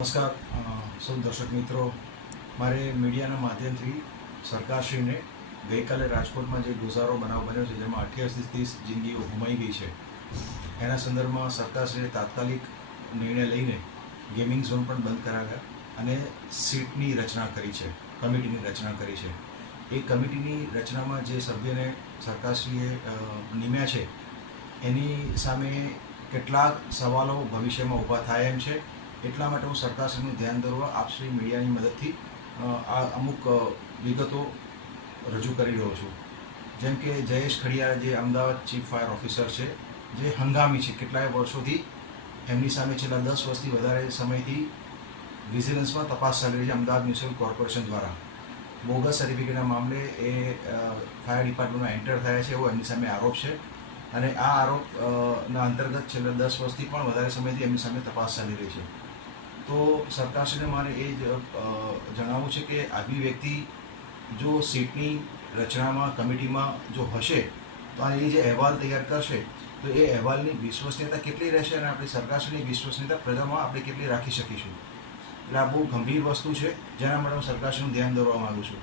નમસ્કાર સૌ દર્શક મિત્રો, મારે મીડિયાના માધ્યમથી સરકારશ્રીને ગઈકાલે રાજકોટમાં જે ગોઝારો બનાવ બન્યો છે જેમાં 28થી 30 જિંદગીઓ ગુમાઈ ગઈ છે એના સંદર્ભમાં સરકારશ્રીએ તાત્કાલિક નિર્ણય લઈને ગેમિંગ ઝોન પણ બંધ કરાવ્યા અને સીટની રચના કરી છે, કમિટીની રચના કરી છે. એ કમિટીની રચનામાં જે સભ્યને સરકારશ્રીએ નિમ્યા છે એની સામે કેટલાક સવાલો ભવિષ્યમાં ઊભા થાય એમ છે. એટલા માટે હું સરકારશ્રીનું ધ્યાન દોરવા આપશ્રી મીડિયાની મદદથી આ અમુક વિગતો રજૂ કરી રહ્યો છું. જેમ કે જયેશ ખડિયાર જે અમદાવાદ ચીફ ફાયર ઓફિસર છે, જે હંગામી છે, કેટલાય વર્ષોથી એમની સામે છેલ્લા 10 વર્ષથી વધારે સમયથી વિજિલન્સમાં તપાસ ચાલી રહી છે અમદાવાદ મ્યુનિસિપલ કોર્પોરેશન દ્વારા. બોગસ સર્ટિફિકેટના મામલે એ ફાયર ડિપાર્ટમેન્ટમાં એન્ટર થયા છે એવો એમની સામે આરોપ છે અને આ આરોપના અંતર્ગત છેલ્લા 10 વર્ષથી પણ વધારે સમયથી એમની સામે તપાસ ચાલી રહી છે. તો સરકારશ્રીને મારે એ જ જણાવવું છે કે આવી વ્યક્તિ જો સીટની રચનામાં કમિટીમાં જો હશે તો એ જે અહેવાલ તૈયાર કરશે તો એ અહેવાલની વિશ્વસનીયતા કેટલી રહેશે અને આપણી સરકારશ્રીની વિશ્વસનીયતા પ્રજામાં આપણે કેટલી રાખી શકીશું. એટલે આ બહુ ગંભીર વસ્તુ છે જેના માટે હું સરકારશ્રીનું ધ્યાન દોરવા માગું છું.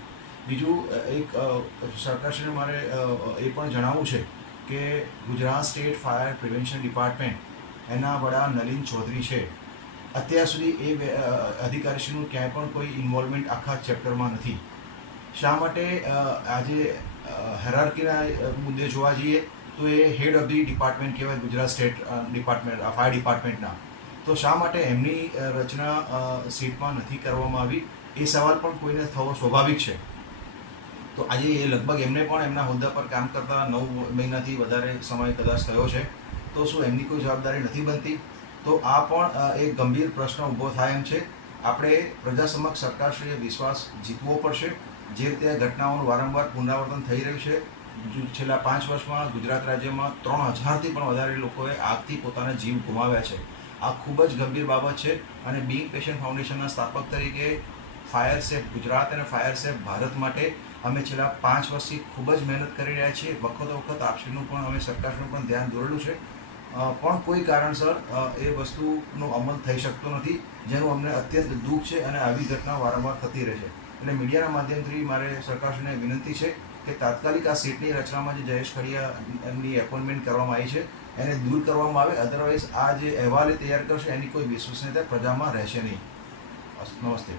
બીજું એક સરકારશ્રીને મારે એ પણ જણાવવું છે કે Gujarat state fire prevention department એના વડા નલિન ચૌધરી છે, અત્યાર સુધી એ અધિકારીશ્રીનું ક્યાંય પણ કોઈ ઇન્વોલ્વમેન્ટ આખા ચેપ્ટરમાં નથી. શા માટે? આજે હેરાર્કીના મુદ્દે જોવા જઈએ તો એ હેડ ઓફ ધી ડિપાર્ટમેન્ટ કહેવાય ગુજરાત સ્ટેટ ડિપાર્ટમેન્ટ ફાયર ડિપાર્ટમેન્ટના. તો શા માટે એમની રચના સીટમાં નથી કરવામાં આવી એ સવાલ પણ કોઈને થવો સ્વાભાવિક છે. તો આજે એ લગભગ એમને પણ એમના હોદ્દા પર કામ કરતા 9 મહિનાથી વધારે સમય કદાચ થયો છે. તો શું એમની કોઈ જવાબદારી નથી બનતી? તો આ પણ એક ગંભીર પ્રશ્ન ઊભો થાય એમ છે. આપણે પ્રજા સમક્ષ સરકારશ્રીએ વિશ્વાસ જીતવો પડશે. જે રીતે ઘટનાઓનું વારંવાર પુનરાવર્તન થઈ રહ્યું છે. છેલ્લા 5 વર્ષમાં ગુજરાત રાજ્યમાં 3000થી પણ વધારે લોકોએ આગથી પોતાના જીવ ગુમાવ્યા છે. આ ખૂબ જ ગંભીર બાબત છે અને બીંગ પેશન્ટ ફાઉન્ડેશનના સ્થાપક તરીકે ફાયર સેફ ગુજરાત અને ફાયર સેફ ભારત માટે અમે છેલ્લા 5 વર્ષથી ખૂબ જ મહેનત કરી રહ્યા છીએ. વખત આપશ્રીનું પણ અમે સરકારનું પણ ધ્યાન દોરેલું છે, પણ કોઈ કારણસર એ વસ્તુનો અમલ થઈ શકતો નથી, જેનું અમને અત્યંત દુઃખ છે અને આવી ઘટના વારંવાર થતી રહે છે. એટલે મીડિયાના માધ્યમથી મારે સરકારશ્રીને વિનંતી છે કે તાત્કાલિક આ સીટની રચનામાં જે જયેશ ખડિયા એમની એપોઇન્ટમેન્ટ કરવામાં આવી છે એને દૂર કરવામાં આવે. અધરવાઇઝ આ જે અહેવાલ તૈયાર કરશે એની કોઈ વિશ્વસનીયતા પ્રજામાં રહેશે નહીં. નમસ્તે.